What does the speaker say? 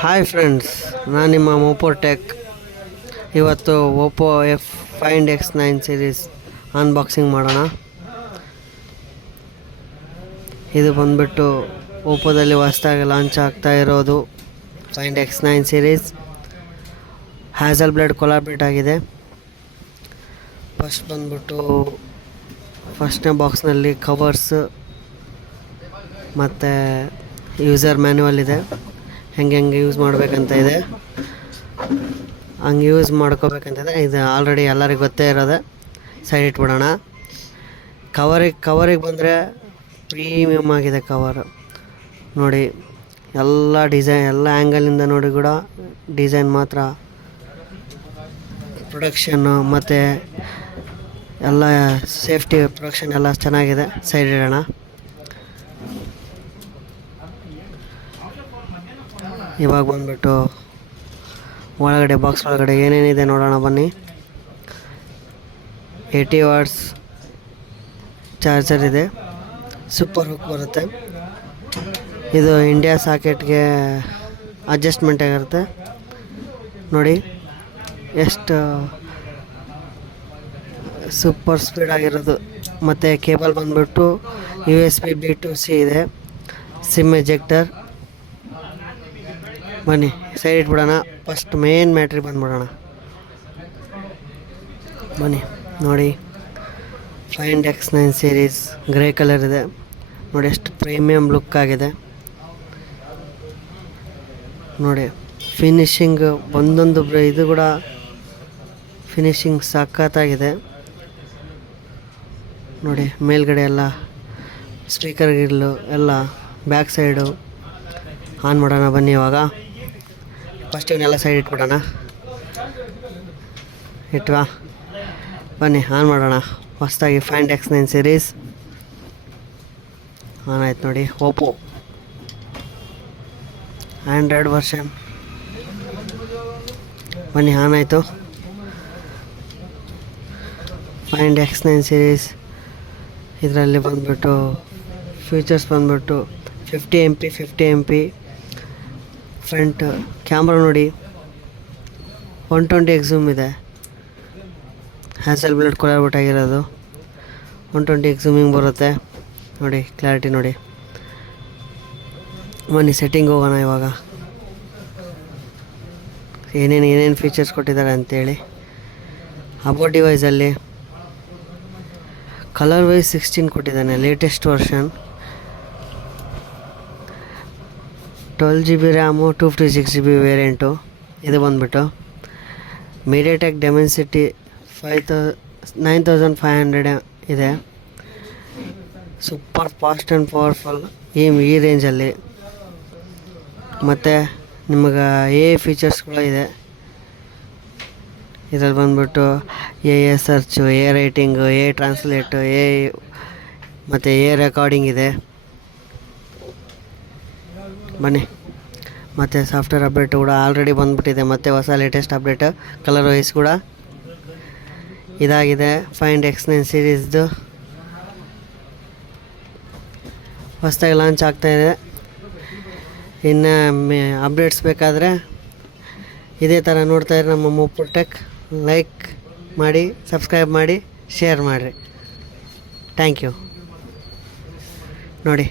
Hi friends, ನಾನು ನಿಮ್ಮ ಮೋಪೋ tech. ಇವತ್ತು Oppo Find X9 series unboxing ಮಾಡೋಣ. ಇದು ಬಂದ್ಬಿಟ್ಟು ಓಪೋದಲ್ಲಿ ಹೊಸದಾಗಿ ಲಾಂಚ್ ಆಗ್ತಾ ಇರೋದು Find X9 ಸೀರೀಸ್. ಹ್ಯಾಸಲ್ಬ್ಲೇಡ್ ಕೊಲಾಬ್ರೇಟ್ ಆಗಿದೆ. ಫಸ್ಟ್ನೇ ಬಾಕ್ಸ್ನಲ್ಲಿ ಕವರ್ಸ್ ಮತ್ತು ಯೂಸರ್ ಮ್ಯಾನ್ಯುವಲ್ ಇದೆ. ಹೆಂಗೆ ಯೂಸ್ ಮಾಡಬೇಕಂತ ಇದೆ, ಹಂಗೆ ಯೂಸ್ ಮಾಡ್ಕೋಬೇಕಂತಿದೆ. ಇದು ಆಲ್ರೆಡಿ ಎಲ್ಲರಿಗೂ ಗೊತ್ತೇ ಇರೋದೆ. ಸೈಡ್ ಇಟ್ಬಿಡೋಣ. ಕವರಿಗೆ ಬಂದರೆ ಪ್ರೀಮಿಯಮ್ ಆಗಿದೆ ಕವರು. ನೋಡಿ, ಎಲ್ಲ ಆ್ಯಂಗಲಿಂದ ನೋಡಿ ಕೂಡ ಡಿಸೈನ್ ಮಾತ್ರ, ಪ್ರೊಡಕ್ಷನ್ನು ಮತ್ತು ಎಲ್ಲ ಸೇಫ್ಟಿ ಪ್ರೊಡಕ್ಷನ್ ಎಲ್ಲ ಚೆನ್ನಾಗಿದೆ. ಸೈಡ್ ಇಡೋಣ. ಇವಾಗ ಬಂದ್ಬಿಟ್ಟು ಬಾಕ್ಸ್ ಒಳಗಡೆ ಏನೇನಿದೆ ನೋಡೋಣ ಬನ್ನಿ. 80 ವಾಟ್ಸ್ ಚಾರ್ಜರ್ ಇದೆ. ಸೂಪರ್ ಹುಕ್ ಬರುತ್ತೆ. ಇದು ಇಂಡಿಯಾ ಸಾಕೆಟ್ಗೆ ಅಡ್ಜಸ್ಟ್ಮೆಂಟ್ ಆಗಿರುತ್ತೆ. ನೋಡಿ ಎಷ್ಟು ಸೂಪರ್ ಸ್ಪೀಡ್ ಆಗಿರೋದು. ಮತ್ತು ಕೇಬಲ್ ಬಂದ್ಬಿಟ್ಟು USB B2C ಇದೆ. Sim ejector. ಬನ್ನಿ ಸೈಡ್ ಇಟ್ಬಿಡೋಣ. ಫಸ್ಟ್ ಮೇನ್ ಮ್ಯಾಟ್ರಿಗೆ ಬಂದ್ಬಿಡೋಣ. ಬನ್ನಿ ನೋಡಿ, Find X9 series grey colour ಇದೆ. ನೋಡಿ ಎಷ್ಟು ಪ್ರೀಮಿಯಮ್ ಲುಕ್ ಆಗಿದೆ. ನೋಡಿ ಫಿನಿಶಿಂಗ್ ಒಂದೊಂದು ಇದು ಕೂಡ ಫಿನಿಶಿಂಗ್ ಸಖತ್ತಾಗಿದೆ. ನೋಡಿ ಮೇಲ್ಗಡೆ ಎಲ್ಲ ಸ್ಪೀಕರ್ ಗಿಲ್ಲು ಎಲ್ಲ ಬ್ಯಾಕ್ ಸೈಡು ಆನ್ ಮಾಡೋಣ. ಬನ್ನಿ ಇವಾಗ ಫಸ್ಟ್ ಇವನ್ನೆಲ್ಲ ಸೈಡ್ ಇಟ್ಬಿಡೋಣ. ಬನ್ನಿ ಆನ್ ಮಾಡೋಣ. ಹೊಸದಾಗಿ Find X9 ಸೀರೀಸ್ ಆನ್ ಆಯ್ತು. ನೋಡಿ, ಓಪೋ ಆ್ಯಂಡ್ರಾಯ್ಡ್ ವರ್ಷನ್. ಬನ್ನಿ ಆನ್ ಆಯಿತು. Find X9 ಸೀರೀಸ್ ಇದರಲ್ಲಿ ಬಂದ್ಬಿಟ್ಟು ಫೀಚರ್ಸ್ ಬಂದ್ಬಿಟ್ಟು 50 MP ಫ್ರಂಟ್ ಕ್ಯಾಮ್ರಾ. ನೋಡಿ 120x ಝೂಮ್ ಇದೆ. ಹ್ಯಾಸಲ್ಬ್ಲೇಡ್ ಕೊಲಾಬ್ರೇಟ್ ಆಗಿರೋದು. 120x ಝೂಮಿಂಗ್ ಬರುತ್ತೆ. ನೋಡಿ ಕ್ಲಾರಿಟಿ ನೋಡಿ. ಬನ್ನಿ ಸೆಟ್ಟಿಂಗ್ ಹೋಗೋಣ ಇವಾಗ. ಏನೇನು ಫೀಚರ್ಸ್ ಕೊಟ್ಟಿದ್ದಾರೆ ಅಂತೇಳಿ. ಅಬೌಟ್ ಡಿವೈಸಲ್ಲಿ ಕಲರ್ ವೈಸ್ 16 ಕೊಟ್ಟಿದ್ದಾನೆ. Latest version. 12GB RAM, 256GB variant. ಇದು ಬಂದ್ಬಿಟ್ಟು MediaTek Dimensity 9500 ಇದೆ. ಸೂಪರ್ ಫಾಸ್ಟ್ ಆ್ಯಂಡ್ ಪವರ್ಫುಲ್ ಈ ರೇಂಜಲ್ಲಿ. ಮತ್ತು ನಿಮಗೆ ಫೀಚರ್ಸ್ಗಳು ಇದೆ ಇದರಲ್ಲಿ ಬಂದ್ಬಿಟ್ಟು ಸರ್ಚು, ರೈಟಿಂಗು, ಟ್ರಾನ್ಸ್ಲೇಟು, ಮತ್ತು ರೆಕಾರ್ಡಿಂಗ್ ಇದೆ. ಬನ್ನಿ, ಮತ್ತು ಸಾಫ್ಟ್ವೇರ್ ಅಪ್ಡೇಟ್ ಕೂಡ ಆಲ್ರೆಡಿ ಬಂದುಬಿಟ್ಟಿದೆ. ಮತ್ತು ಹೊಸ ಲೇಟೆಸ್ಟ್ ಅಪ್ಡೇಟ್ ಕಲರ್ ವೈಸ್ ಕೂಡ ಇದಾಗಿದೆ. Find X9 ಸೀರೀಸ್ದು ಹೊಸದಾಗಿ ಲಾಂಚ್ ಆಗ್ತಾಯಿದೆ. ಇನ್ನು ಅಪ್ಡೇಟ್ಸ್ ಬೇಕಾದರೆ ಇದೇ ಥರ ನೋಡ್ತಾಯಿದ್ರೆ ನಮ್ಮ ಮೋಪೋ ಟೆಕ್. ಲೈಕ್ ಮಾಡಿ, ಸಬ್ಸ್ಕ್ರೈಬ್ ಮಾಡಿ, ಶೇರ್ ಮಾಡಿರಿ. Thank you. ನೋಡಿ